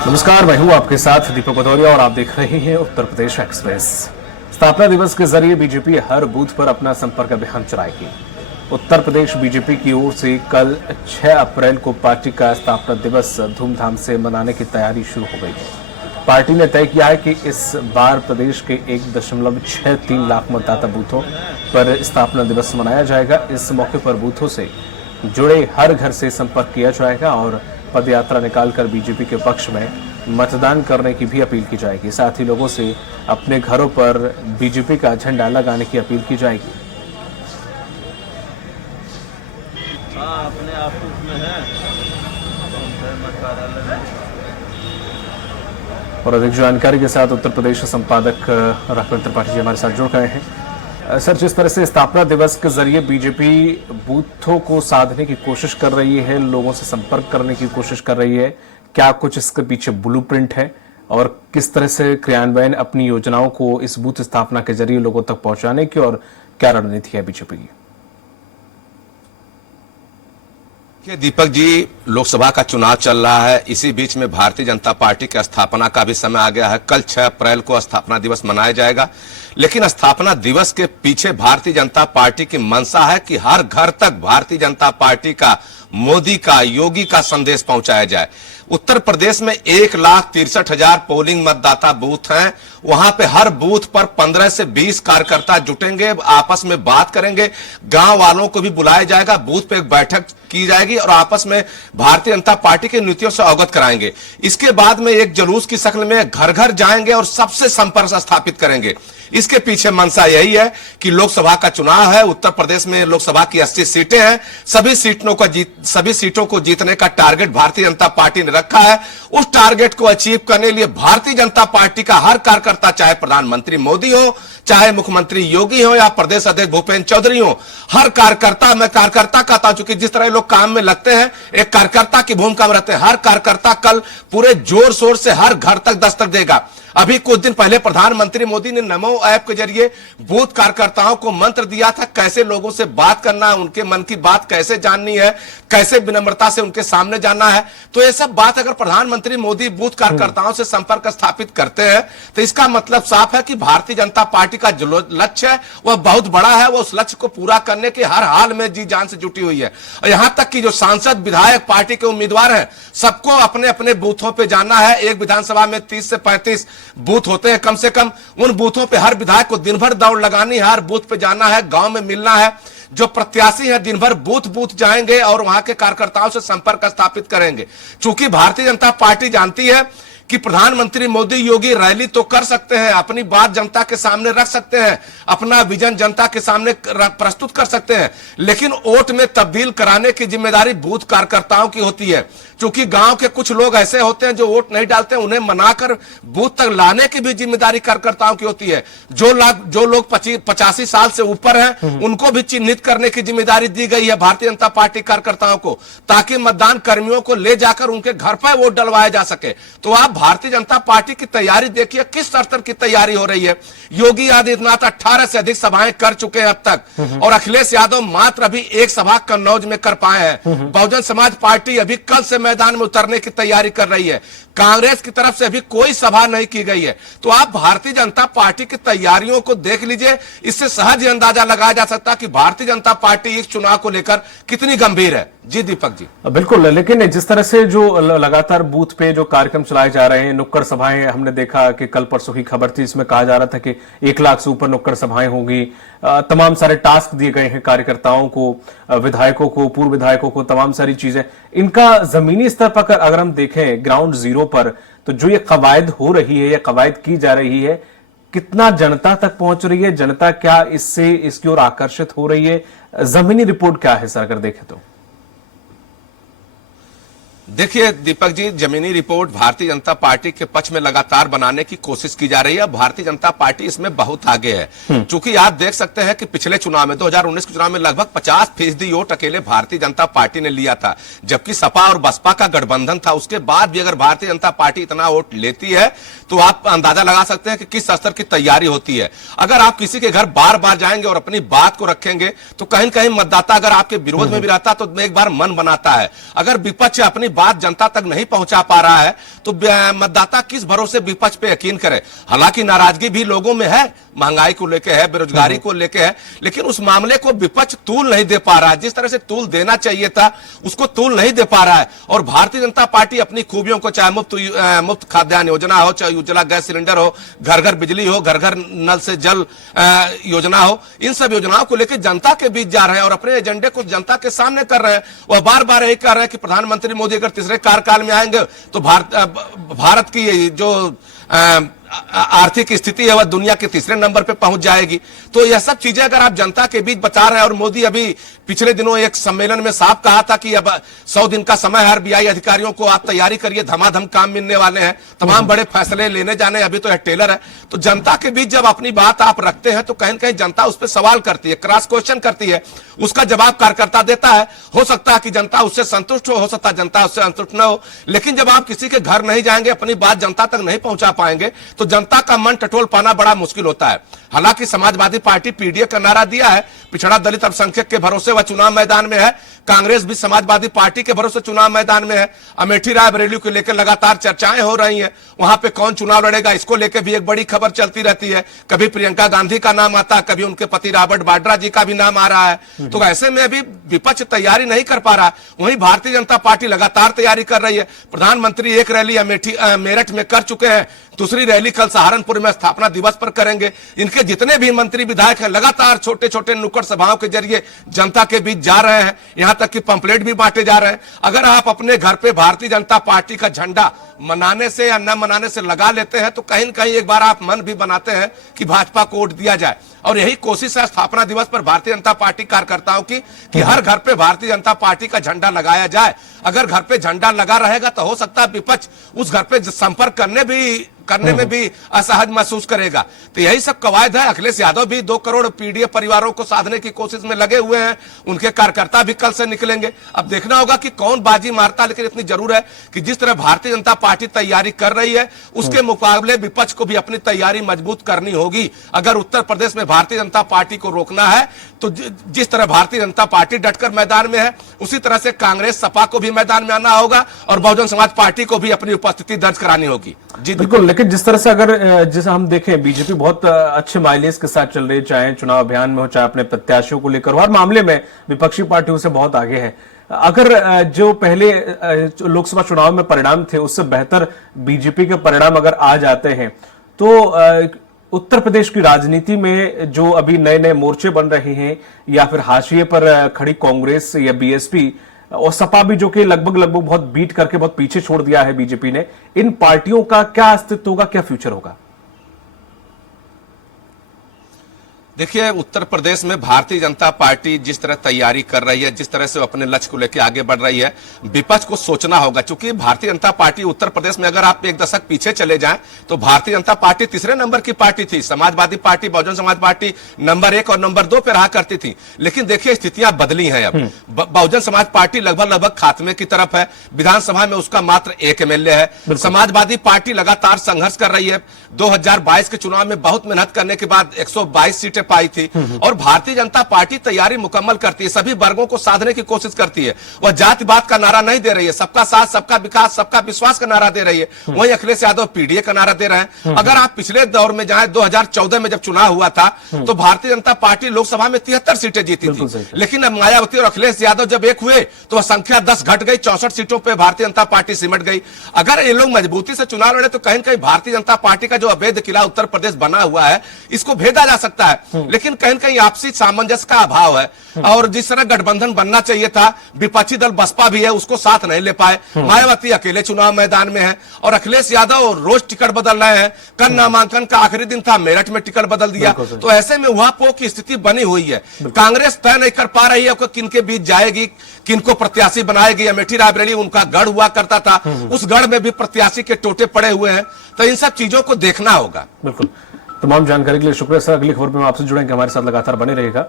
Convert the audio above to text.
नमस्कार, मैं हूं आपके साथ दीपक भदौरिया और आप देख रहे हैं उत्तर प्रदेश एक्सप्रेस। स्थापना दिवस के जरिए बीजेपी हर बूथ पर अपना संपर्क अभियान चलाएगी। उत्तर प्रदेश बीजेपी की ओर से कल 6 अप्रैल को पार्टी का स्थापना दिवस धूमधाम से मनाने की तैयारी शुरू हो गई है। पार्टी ने तय किया है कि इस बार प्रदेश के 1.63 लाख मतदाता बूथों पर स्थापना दिवस मनाया जाएगा। इस मौके पर बूथों से जुड़े हर घर से संपर्क किया जाएगा और पदयात्रा निकालकर बीजेपी के पक्ष में मतदान करने की भी अपील की जाएगी। साथ ही लोगों से अपने घरों पर बीजेपी का झंडा लगाने की अपील की जाएगी। अपने ऑफिस में है और अधिक जानकारी के साथ उत्तर प्रदेश संपादक राघवेंद्र त्रिपाठी जी हमारे साथ जुड़ गए हैं। सर, जिस तरह से स्थापना दिवस के जरिए बीजेपी बूथों को साधने की कोशिश कर रही है, लोगों से संपर्क करने की कोशिश कर रही है, क्या कुछ इसके पीछे ब्लूप्रिंट है और किस तरह से क्रियान्वयन अपनी योजनाओं को इस बूथ स्थापना के जरिए लोगों तक पहुंचाने की और क्या रणनीति है बीजेपी की? दीपक जी, लोकसभा का चुनाव चल रहा है। इसी बीच में भारतीय जनता पार्टी की स्थापना का भी समय आ गया है। कल 6 अप्रैल को स्थापना दिवस मनाया जाएगा, लेकिन स्थापना दिवस के पीछे भारतीय जनता पार्टी की मंशा है कि हर घर तक भारतीय जनता पार्टी का, मोदी का, योगी का संदेश पहुंचाया जाए। उत्तर प्रदेश में 1,63,000 पोलिंग मतदाता बूथ हैं। वहां पे हर बूथ पर 15 से 20 कार्यकर्ता जुटेंगे, आपस में बात करेंगे। गांव वालों को भी बुलाया जाएगा, बूथ पे एक बैठक की जाएगी और आपस में भारतीय जनता पार्टी की नीतियों से अवगत कराएंगे। इसके बाद में एक जुलूस की शक्ल में घर घर जाएंगे और सबसे संपर्क स्थापित करेंगे। इसके पीछे मंशा यही है कि लोकसभा का चुनाव है। उत्तर प्रदेश में लोकसभा की 80 सीटें हैं। सभी सीटों को जीतने का टारगेट भारतीय जनता पार्टी ने रखा है। उस टारगेट को अचीव करने के लिए भारतीय जनता पार्टी का हर कार्यकर्ता, चाहे प्रधानमंत्री मोदी हो, चाहे मुख्यमंत्री योगी हो या प्रदेश अध्यक्ष भूपेंद्र चौधरी हो, हर कार्यकर्ता, मैं कार्यकर्ता कहता हूं क्योंकि जिस तरह लोग काम में लगते हैं एक कार्यकर्ता की भूमिका में रहते हैं। हर कार्यकर्ता कल पूरे जोर शोर से हर घर तक दस्तक देगा। अभी कुछ दिन पहले प्रधानमंत्री मोदी ने नमो ऐप के जरिए बूथ कार्यकर्ताओं को मंत्र दिया था कैसे लोगों से बात करना है, उनके मन की बात कैसे जाननी है, कैसे विनम्रता से उनके सामने जाना है। तो ये सब बात अगर प्रधानमंत्री मोदी बूथ कार्यकर्ताओं से संपर्क स्थापित करते हैं तो इसका मतलब साफ है कि भारतीय जनता पार्टी का जो लक्ष्य है वह बहुत बड़ा है। वह उस लक्ष्य को पूरा करने के हर हाल में जी जान से जुटी हुई है। और यहां तक कि जो सांसद, विधायक, पार्टी के उम्मीदवार हैं, सबको अपने अपने बूथों पर जाना है। एक विधानसभा में 30 से 35 बूथ होते हैं कम से कम। उन बूथों पे हर विधायक को दिन भर दौड़ लगानी है, हर बूथ पे जाना है, गांव में मिलना है। जो प्रत्याशी हैं दिन भर बूथ जाएंगे और वहां के कार्यकर्ताओं से संपर्क स्थापित करेंगे। चूंकि भारतीय जनता पार्टी जानती है कि प्रधानमंत्री मोदी, योगी रैली तो कर सकते हैं, अपनी बात जनता के सामने रख सकते हैं, अपना विजन जनता के सामने प्रस्तुत कर सकते हैं, लेकिन वोट में तब्दील कराने की जिम्मेदारी बूथ कार्यकर्ताओं की होती है। क्योंकि गांव के कुछ लोग ऐसे होते हैं जो वोट नहीं डालते, उन्हें मनाकर बूथ तक लाने की भी जिम्मेदारी कार्यकर्ताओं की होती है। जो लोग 85 साल से ऊपर हैं उनको भी चिन्हित करने की जिम्मेदारी दी गई है भारतीय जनता पार्टी कार्यकर्ताओं को, ताकि मतदान कर्मियों को ले जाकर उनके घर पर वोट डलवाया जा सके। तो आप भारतीय जनता पार्टी की तैयारी देखिए, किस स्तर की तैयारी हो रही है। योगी आदित्यनाथ 18 से अधिक सभाएं कर चुके हैं अब तक और अखिलेश यादव मात्र अभी एक सभा कन्नौज में कर पाए हैं। बहुजन समाज पार्टी अभी कल से मैदान में उतरने की तैयारी कर रही है। कांग्रेस की तरफ से अभी कोई सभा नहीं की गई है। तो आप भारतीय जनता पार्टी की तैयारियों को देख लीजिए, इससे सहज अंदाजा लगाया जा सकता है कि भारतीय जनता पार्टी इस चुनाव को लेकर कितनी गंभीर है। जी दीपक जी, बिल्कुल। लेकिन जिस तरह से जो लगातार बूथ पे जो कार्यक्रम चलाए जा रहे हैं, नुक्कड़ सभाएं, हमने देखा कि कल परसों की खबर थी, इसमें कहा जा रहा था कि 1 लाख से ऊपर नुक्कड़ सभाएं होंगी। तमाम सारे टास्क दिए गए हैं कार्यकर्ताओं को, विधायकों को, पूर्व विधायकों को, तमाम सारी चीजें। इनका जमीनी स्तर पर अगर हम देखें ग्राउंड जीरो पर, तो जो ये कवायद हो रही है या कवायद की जा रही है, कितना जनता तक पहुंच रही है? जनता क्या इससे इसकी ओर आकर्षित हो रही है? जमीनी रिपोर्ट क्या है सर अगर देखें तो? देखिए दीपक जी, जमीनी रिपोर्ट भारतीय जनता पार्टी के पक्ष में लगातार बनाने की कोशिश की जा रही है। भारतीय जनता पार्टी इसमें बहुत आगे है। चूंकि आप देख सकते हैं कि पिछले चुनाव में 2019 के चुनाव में लगभग 50% वोट अकेले भारतीय जनता पार्टी ने लिया था, जबकि सपा और बसपा का गठबंधन था। उसके बाद भी अगर भारतीय जनता पार्टी इतना वोट लेती है तो आप अंदाजा लगा सकते हैं कि किस स्तर की तैयारी होती है। अगर आप किसी के घर बार बार जाएंगे और अपनी बात को रखेंगे तो कहीं न कहीं मतदाता अगर आपके विरोध में भी रहता तो एक बार मन बनाता है। अगर विपक्ष अपनी बात जनता तक नहीं पहुंचा पा रहा है तो मतदाता किस भरोसे विपक्ष पे यकीन करे। हालांकि नाराजगी भी लोगों में है, महंगाई को लेकर है, बेरोजगारी को लेकर है, लेकिन उस मामले को विपक्ष तूल नहीं दे पा रहा है। जिस तरह से तूल देना चाहिए था उसको तूल नहीं दे पा रहा है। और भारतीय जनता पार्टी अपनी खूबियों को, चाहे मुफ्त खाद्यान्न योजना हो, चाहे उज्ज्वला गैस सिलेंडर हो, घर घर बिजली हो, घर घर नल से जल योजना हो, इन सब योजनाओं को लेकर जनता के बीच जा रहे हैं और अपने एजेंडे को जनता के सामने कर रहे हैं। वह बार बार यही कह रहे हैं कि प्रधानमंत्री मोदी अगर तीसरे कार्यकाल में आएंगे तो भारत की जो आर्थिक स्थिति है वह दुनिया के तीसरे नंबर पे पहुंच जाएगी। तो यह सब चीजें अगर आप जनता के बीच बता रहे हैं, और मोदी अभी पिछले दिनों एक सम्मेलन में साफ कहा था कि अब 100 दिन का समय है आरबीआई अधिकारियों को, आप तैयारी करिए, धमाधम काम मिलने वाले हैं, तमाम बड़े फैसले लेने जाने, अभी तो यह टेलर है। तो जनता के बीच जब अपनी बात आप रखते हैं तो कहीं न कहीं जनता उस पर सवाल करती है, क्रॉस क्वेश्चन करती है, उसका जवाब कार्यकर्ता देता है। हो सकता है कि जनता उससे संतुष्ट हो सकता है जनता उससे संतुष्ट न हो, लेकिन जब आप किसी के घर नहीं जाएंगे, अपनी बात जनता तक नहीं पहुंचा पाएंगे तो जनता का मन टटोल पाना बड़ा मुश्किल होता है। हालांकि समाजवादी पार्टी पीडीए का नारा दिया है, पिछड़ा दलित अल्पसंख्यक के भरोसे वह चुनाव मैदान में है। कांग्रेस भी समाजवादी पार्टी के भरोसे चुनाव मैदान में है। अमेठी रायबरेली को लेकर लगातार चर्चाएं हो रही हैं, वहां पे कौन चुनाव लड़ेगा इसको लेकर भी एक बड़ी खबर चलती रहती है। कभी प्रियंका गांधी का नाम आता है, कभी उनके पति रॉबर्ट वाड्रा जी का भी नाम आ रहा है। तो ऐसे में अभी विपक्ष तैयारी नहीं कर पा रहा। वहीं भारतीय जनता पार्टी लगातार तैयारी कर रही है। प्रधानमंत्री एक रैली मेरठ में कर चुके हैं, दूसरी रैली कल सहारनपुर में स्थापना दिवस पर करेंगे। इनके जितने भी मंत्री विधायक हैं लगातार छोटे छोटे नुक्कड़ सभाओं के जरिए जनता के बीच जा रहे हैं, यहां तक कि पंपलेट भी बांटे जा रहे हैं। अगर आप अपने घर पे भारतीय जनता पार्टी का झंडा मनाने से या न मनाने से लगा लेते हैं तो कहीं न कहीं एक बार आप मन भी बनाते हैं कि भाजपा को वोट दिया जाए। और यही कोशिश है स्थापना दिवस पर भारतीय जनता पार्टी कार्यकर्ताओं की कि हर घर पे भारतीय जनता पार्टी का झंडा लगाया जाए। अगर घर पे झंडा लगा रहेगा तो हो सकता है विपक्ष उस घर पे संपर्क करने में भी असहज महसूस करेगा। तो यही सब कवायद है। अखिलेश यादव भी 2 करोड़ पीडीए परिवारों को साधने की कोशिश में लगे हुए हैं, उनके कार्यकर्ता भी कल से निकलेंगे। अब देखना होगा कि कौन बाजी मारता, लेकिन इतनी जरूर है कि जिस तरह भारतीय जनता पार्टी तैयारी कर रही है उसके मुकाबले विपक्ष को भी अपनी तैयारी मजबूत करनी होगी। अगर उत्तर प्रदेश में भारतीय जनता पार्टी को रोकना है तो जिस तरह भारतीय जनता पार्टी डटकर मैदान में है उसी तरह से कांग्रेस सपा को भी मैदान में आना होगा और बहुजन समाज पार्टी को भी अपनी उपस्थिति दर्ज करानी होगी। जी बिल्कुल, लेकिन जिस तरह से अगर जैसे हम देखें बीजेपी बहुत अच्छे माइलेज के साथ चल रही है, चाहे चुनाव अभियान में हो चाहे अपने प्रत्याशियों को लेकर, हर मामले में विपक्षी पार्टियों से बहुत आगे है। अगर जो पहले लोकसभा चुनाव में परिणाम थे उससे बेहतर बीजेपी के परिणाम अगर आ जाते हैं तो उत्तर प्रदेश की राजनीति में जो अभी नए नए मोर्चे बन रहे हैं या फिर हाशिए पर खड़ी कांग्रेस या बीएसपी और सपा भी जो कि लगभग बहुत बीट करके बहुत पीछे छोड़ दिया है बीजेपी ने, इन पार्टियों का क्या अस्तित्व होगा, क्या फ्यूचर होगा? देखिए, उत्तर प्रदेश में भारतीय जनता पार्टी जिस तरह तैयारी कर रही है, जिस तरह से अपने लक्ष्य को लेकर आगे बढ़ रही है, विपक्ष को सोचना होगा। क्योंकि भारतीय जनता पार्टी उत्तर प्रदेश में अगर आप 1 दशक पीछे चले जाएं तो भारतीय जनता पार्टी तीसरे नंबर की पार्टी थी। Samajwadi party, Bahujan Samaj party number 1 और नंबर 2 पे रहा करती थी। लेकिन देखिए स्थितियां बदली हैं। अब बहुजन समाज पार्टी लगभग खात्मे की तरफ है। विधानसभा में उसका मात्र 1 एमएलए है। समाजवादी पार्टी लगातार संघर्ष कर रही है। 2022 के चुनाव में बहुत मेहनत करने के बाद 122 सीटें पाई थी। और भारतीय जनता पार्टी तैयारी मुकम्मल करती है, सभी वर्गों को साधने की कोशिश करती है। वह जातिवाद का नारा नहीं दे रही है, सबका साथ, सबका विकास, सबका विश्वास का नारा दे रही है। वहीं अखिलेश यादव पीडीए का नारा दे रहे हैं। अगर आप पिछले दौर में जाएं, 2014 में जब चुनाव हुआ था तो भारतीय जनता पार्टी लोकसभा में 73 सीटें जीती थी। लेकिन अब मायावती और अखिलेश यादव जब एक हुए तो वह संख्या 10 घट गई, 64 सीटों पर भारतीय जनता पार्टी सिमट गई। अगर ये लोग मजबूती से चुनाव लड़े तो कहीं न कहीं भारतीय जनता पार्टी का जो अवैध किला उत्तर प्रदेश बना हुआ है इसको भेदा जा सकता है। लेकिन कहीं न कहीं आपसी सामंजस्य का अभाव है। और जिस तरह गठबंधन बनना चाहिए था, विपक्षी दल बसपा भी है, उसको साथ नहीं ले पाए। मायावती अकेले चुनाव मैदान में है और अखिलेश यादव रोज टिकट बदल रहे हैं। कल नामांकन का आखिरी दिन था, मेरठ में टिकट बदल दिया। तो ऐसे में उहापोह की स्थिति बनी हुई है। कांग्रेस तय नहीं कर पा रही है किनके बीच जाएगी, किनको प्रत्याशी बनाएगी। अमेठी रायबरेली उनका गढ़ हुआ करता था, उस गढ़ में भी प्रत्याशी के टोटे पड़े हुए हैं। तो इन सब चीजों को देखना होगा। बिल्कुल, तमाम जानकारी के लिए शुक्रिया सर। अगली खबर में हम आपसे जुड़ेंगे, हमारे साथ लगातार बने रहेगा।